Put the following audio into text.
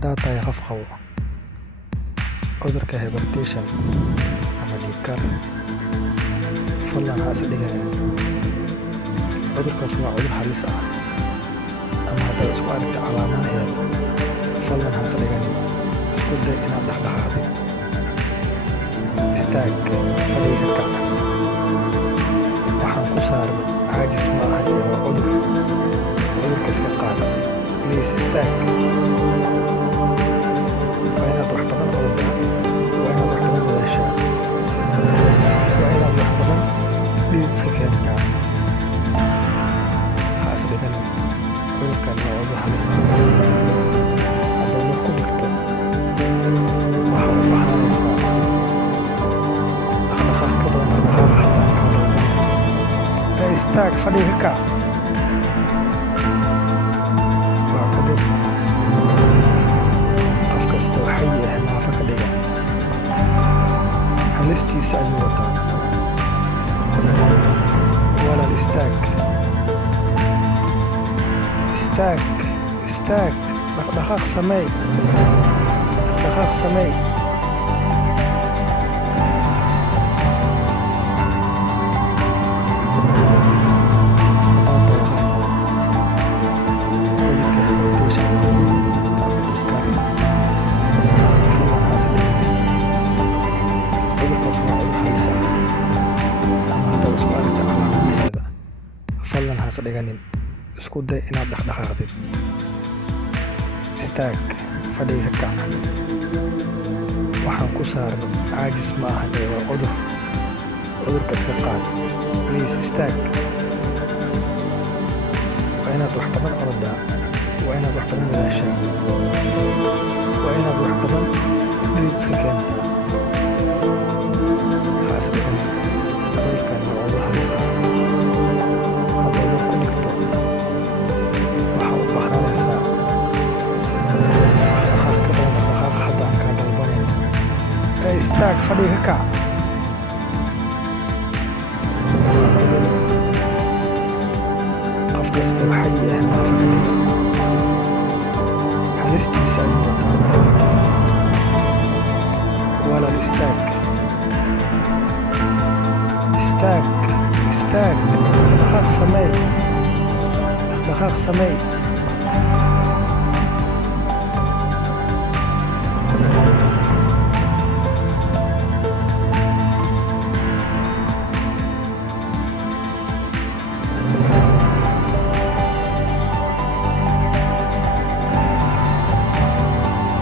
haddaad tahay qof qabo cudurka hypertension ama dhiig kar, fadlan ha is dhiganin. Cudurkaas waa cudur halis ah, ama haddaad isku aragto calaamadaheeda, fadlan ha is dhiganin. Isku day inaad dhaqdhaqaaqdid. Istaag, fadhiga ka kac. Waxaan ku saarno caajis ma ahan ee waa cudur. Cudurka iska qaad. Please istaag. Waa inaad wax badan ordaa. Waa inaad wax badan dadaashaa. Waa inaad wax badan dhidid iska keentaa. Ha is dhiganin. Cudurkan waa cudur halis ah. Haddaad mar ku dhigto, waxaa u baahanaysaa dhaqdhaqaaq ka badan dhaqdhaqaaqa xataa kaa dalbanaya. Istaag, fadhiga ka kac. Waa cudur qof kasta oo xayi ah naafo ka dhiga. Halistiisa ayuu wataa. Walaal istaag. Istaag, istaag. Dhaqdhaqaaq samee. Dhaqdhaqaaq samee. Fadlan ha is dhiganin. Isku day inaad dhaqdhaqaaqdid. Istaag, fadhiga ka kac. Waxaan ku saarno caajis ma ahan ee waa cudur. Cudurka iska qaad. Please istaag. Waa inaad wax badan ordaa. Waa inaad wax badan dadaashaa. Waa inaad wax badan dhidid iska keentaa. Ha is dhiganin. Cudurkan waa cudur halis ah. Haddaad mar ku dhigto, waxaa u baahanaysaa dhaqdhaqaaq ka badan dhaqdhaqaaqa xataa aan kaa dalbanayn. Istaag, fadhiga ka kac. Waa cudur qof kasta oo xayi ah naafo ka dhiga. Halistiisa ayuu wataa. Walaal istaag. Istaag, istaag. Dhaqdhaqaaq samee. Dhaqdhaqaaq samee.